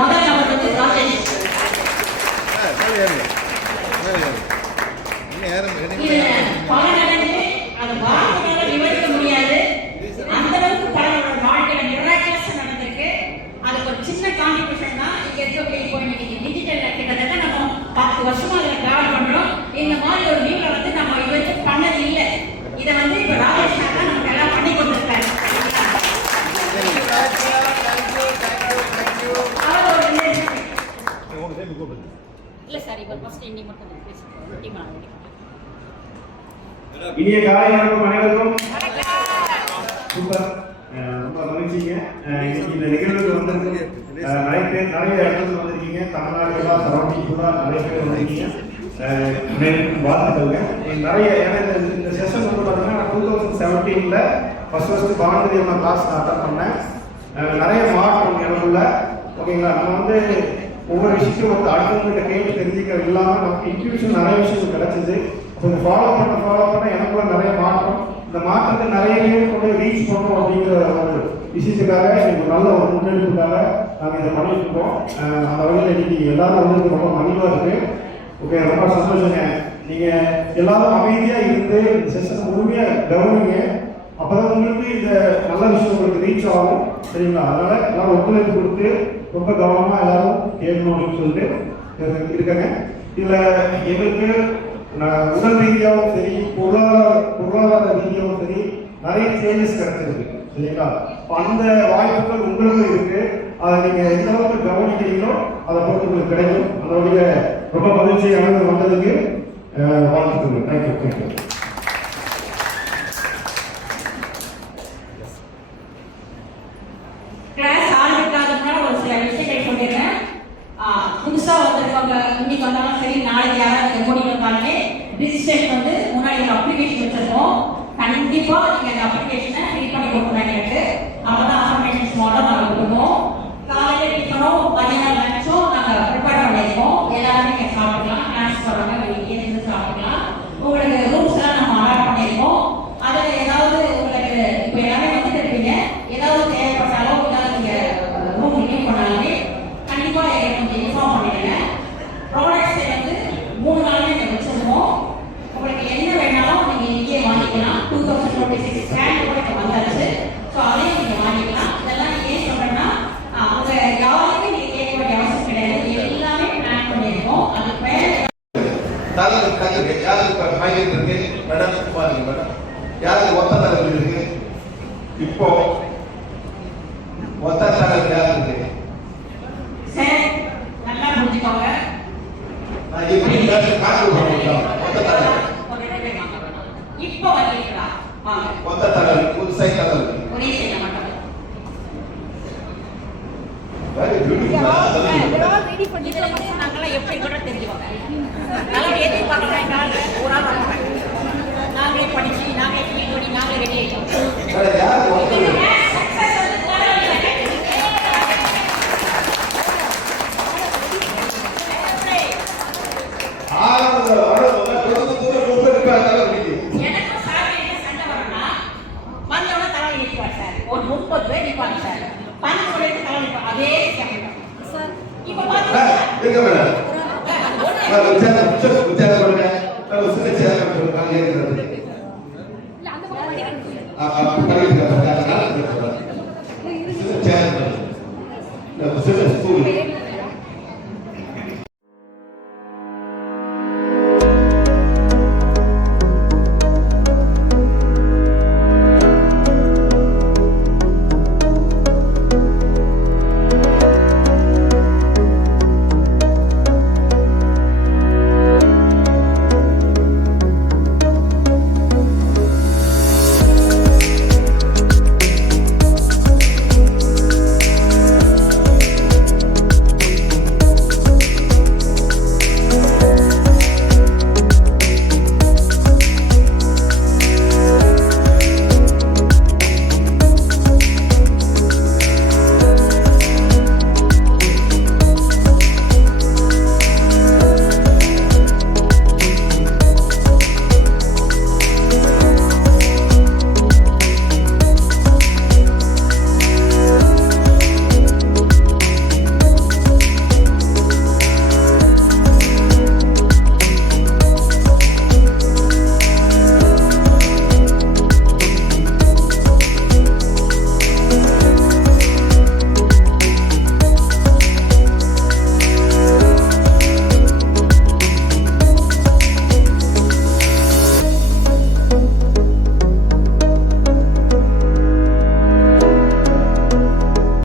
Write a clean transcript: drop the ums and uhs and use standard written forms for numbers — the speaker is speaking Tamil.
முதல் நபர் வந்து ராஜேஷ். இது பல நடந்து அது வார்த்தையால விவரிக்க முடியாது. அந்த அளவுக்கு பலரோட வாழ்க்கையில மிராக்கிளஸ் நடந்திருக்கு. அதுக்கு ஒரு சின்ன கான்ட்ரிபியூஷன் தான் இங்க இருக்கக்கூடிய இப்போ இன்னைக்கு டிஜிட்டல் கிட்டத்தட்ட நம்ம 10 வருஷமா அதில் டிராவல் பண்றோம். இந்த மாதிரி ஒரு வீட்டை வந்து நம்ம இது வரைக்கும் பண்ணது இல்லை. இதை வந்து இப்ப ராஜேஷ் தான் நமக்கு எல்லாம் பண்ணி கொண்டிருக்காரு. இல்ல சார் இப்போ ஃபர்ஸ்ட் இன்னைக்கு மட்டும் பேசுறோம். இனிய காலை வணக்கம் அனைவருக்கும். சூப்பர், ரொம்ப மகிழ்ச்சிங்க. இந்த நிகழ்வுக்கு வந்து நிறைய இடத்துல வந்திருக்கீங்க. தமிழ்நாடு எல்லாம் சரௌண்டிங் கூட நிறைய பேர் வந்திருக்கீங்க. வாழ்த்துக்கள்ங்க. நிறைய இந்த செஷன் வந்து பார்த்தீங்கன்னா 2017 ஃபர்ஸ்ட் பாரதி அம்மா கிளாஸ் நான் அட்டன் பண்ணேன். நிறைய மாற்றம் எனக்குள்ள. ஓகேங்களா, நம்ம வந்து ஒவ்வொரு விஷயத்தையும் வந்து அடுத்தவங்ககிட்ட கேட்டு தெரிஞ்சுக்க இல்லாமல் நமக்கு இன்ட்யூஷன் நிறைய விஷயங்கள் கிடைச்சிது. கொஞ்சம் ஃபாலோ பண்ண எனக்குள்ள நிறைய மாற்றம். இந்த மாற்றத்தை நிறைய பேர் கொண்டு ரீச் பண்ணணும் அப்படிங்கிற ஒரு விஷயத்துக்காக எனக்கு நல்ல ஒரு முன்னெடுப்புக்காக நாங்கள் இதை பண்ணிட்டு இருக்கோம். அந்த வகையில் இன்னைக்கு எல்லாரும் வந்து ரொம்ப மகிழ்வாக இருக்கு. ஓகே, ரொம்ப சந்தோஷங்க. நீங்கள் எல்லாரும் அமைதியாக இருந்து இந்த செஷனை முழுமையாக கவனிங்க. அப்போதான் உங்களுக்கு இந்த நல்ல விஷயம் உங்களுக்கு ரீச் ஆகும். சரிங்களா? அதனால எல்லாரும் ஒத்துழைப்பு கொடுத்து ரொம்ப கவனமாக எல்லாரும் கேட்கணும் அப்படின்னு சொல்லிட்டு இருக்காங்க. இதில் எங்களுக்கு உடல் ரீதியாகவும் சரி, பொருளாதார ரீதியாகவும் சரி நிறைய சேஞ்சஸ் கிடைச்சிருக்கு. சரிங்களா? அந்த வாய்ப்புகள் உங்களுக்கு இருக்கு. அதை நீங்கள் எந்த அளவுக்கு கவனிக்கிறீங்களோ அதை பொறுத்து உங்களுக்கு கிடைக்கும். அந்த வகையில் ரொம்ப மகிழ்ச்சியாக வந்ததுக்கு வாழ்த்துக்கள். தேங்க்யூ. புதுசா வந்திருக்கவங்க இன்னைக்கு வந்தாலும் சரி, நாளைக்கு யாராவது எம்ஓடி வந்தாலுமே ரிஜிஸ்ட்ரேஷன் வந்து முன்னாடி ஒரு அப்ளிகேஷன் வச்சிருக்கோம். கண்டிப்பா நீங்க அந்த அப்ளிகேஷனை ஃபில் பண்ணி கொடுக்கணும். எனக்கு அப்பதான் அஃபர்மேஷன்ஸ் மாடல் நாங்கள் கொடுப்போம். காலையில டிஃபனும் மதியம் லஞ்சும் நாங்கள் ப்ரிப்பேர் பண்ணியிருக்கோம். எல்லாருமே நீங்க சாப்பிடலாம். கிளாஸ் போடுறாங்க, வெளியே இருந்து சாப்பிடலாம். உங்களுக்கு ரூம்ஸ் எல்லாம் நம்ம அலாட் பண்ணியிருக்கோம். அதில் ஏதாவது உங்களுக்கு இப்போ எல்லாமே வந்துட்டு இருப்பீங்க, ஏதாவது தேவைப்பட்டாலும் ஏதாவது நீங்க ரூம் ரினியூ பண்ணாலுமே கண்டிப்பா கொஞ்சம் இன்ஃபார்ம் பண்ணிடுங்க. ப்ராடக்ட்ஸ் வந்து 3 நாளுமே இங்கே வச்சிருக்கோம். உங்களுக்கு என்ன வேணாலும் நீங்க இங்கேயே வாங்கிக்கலாம். 2026 ஸ்டாண்ட் கூட இப்போ வந்தாச்சு. ஸோ அதையும் நீங்க வாங்கிக்கலாம். இதெல்லாம் ஏன் சொல்றேன்னா அவங்க யாருமே நீங்க கேட்க வேண்டிய அவசியம் கிடையாது. எல்லாமே பிளான் பண்ணியிருக்கோம். அது பேர் யாருக்கு ஒத்த தரவு இருக்கு? இப்போ ஒத்த தரவு யாருக்கு இருக்கு? சார் நல்லா புரிஞ்சுக்கோங்க. இப்போ வரீங்களா? வாங்க. ஒத்த தரவு ஒரு சைட் தரவு ஒரே சைட் மட்டும். Very beautiful. இதுல நாங்களாம் எப்படி கூட தெரிஞ்சுக்கோங்க. நல்லா எதிர்பார்க்கறாங்க. ஒரு ஆள் வராங்க. நாங்களே படிச்சு, நாங்களே ஃபீல் பண்ணி, நாங்களே ரெடி ஆயிட்டோம். யார் ஒத்த